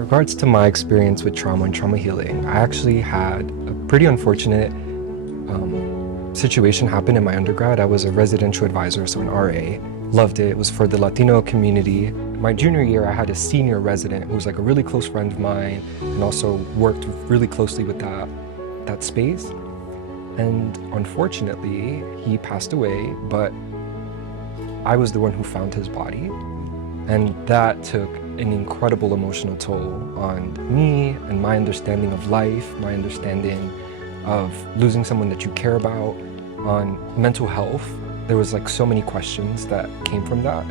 regards to my experience with trauma and trauma healing, I actually had a pretty unfortunate situation happen in my undergrad. I was a residential advisor, so an RA. Loved it. It was for the Latino community. My junior year, I had a senior resident who was like a really close friend of mine and also worked really closely with that space. And unfortunately, he passed away, but I was the one who found his body. And that took an incredible emotional toll on me and my understanding of life, my understanding of losing someone that you care about, on mental health. There was like so many questions that came from that,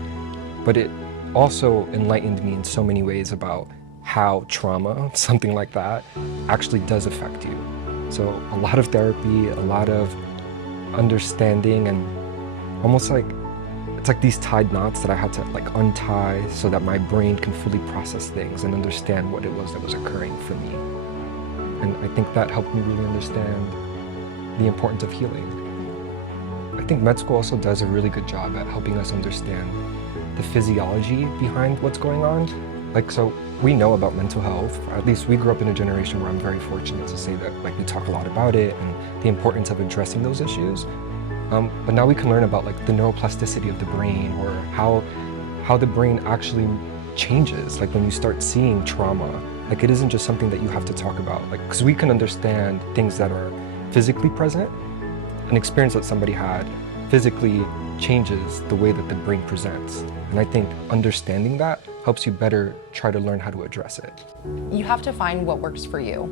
but it also enlightened me in so many ways about how trauma, something like that, actually does affect you. So a lot of therapy, a lot of understanding, and almost like it's like these tied knots that I had to like untie so that my brain can fully process things and understand what it was that was occurring for me. And I think that helped me really understand the importance of healing. I think med school also does a really good job at helping us understand the physiology behind what's going on. Like, so we know about mental health. At least we grew up in a generation where I'm very fortunate to say that like we talk a lot about it and the importance of addressing those issues. But now we can learn about like the neuroplasticity of the brain, or how the brain actually changes. Like when you start seeing trauma, like it isn't just something that you have to talk about. Like, because we can understand things that are physically present. An experience that somebody had physically changes the way that the brain presents. And I think understanding that helps you better try to learn how to address it. You have to find what works for you.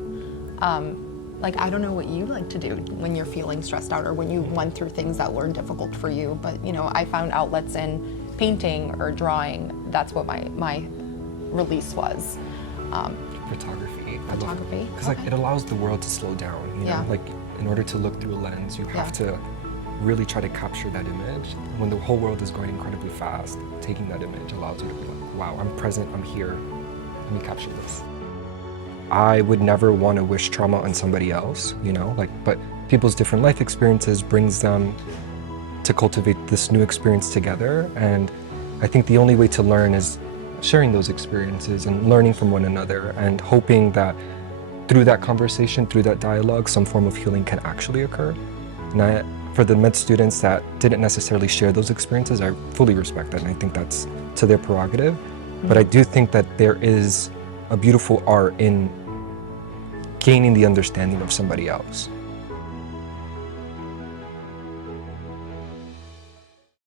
Like, I don't know what you like to do when you're feeling stressed out or when you went through things that were difficult for you, but you know, I found outlets in painting or drawing. That's what my release was. Photography. Photography? Because like it allows the world to slow down, you know? Yeah. Like in order to look through a lens, you have to really try to capture that image. When the whole world is going incredibly fast, taking that image allows you to be like, wow, I'm present, I'm here, let me capture this. I would never want to wish trauma on somebody else, you know, like, but people's different life experiences brings them to cultivate this new experience together. And I think the only way to learn is sharing those experiences and learning from one another and hoping that through that conversation, through that dialogue, some form of healing can actually occur. And for the med students that didn't necessarily share those experiences, I fully respect that, and I think that's to their prerogative. Mm-hmm. But I do think that there is a beautiful art in gaining the understanding of somebody else.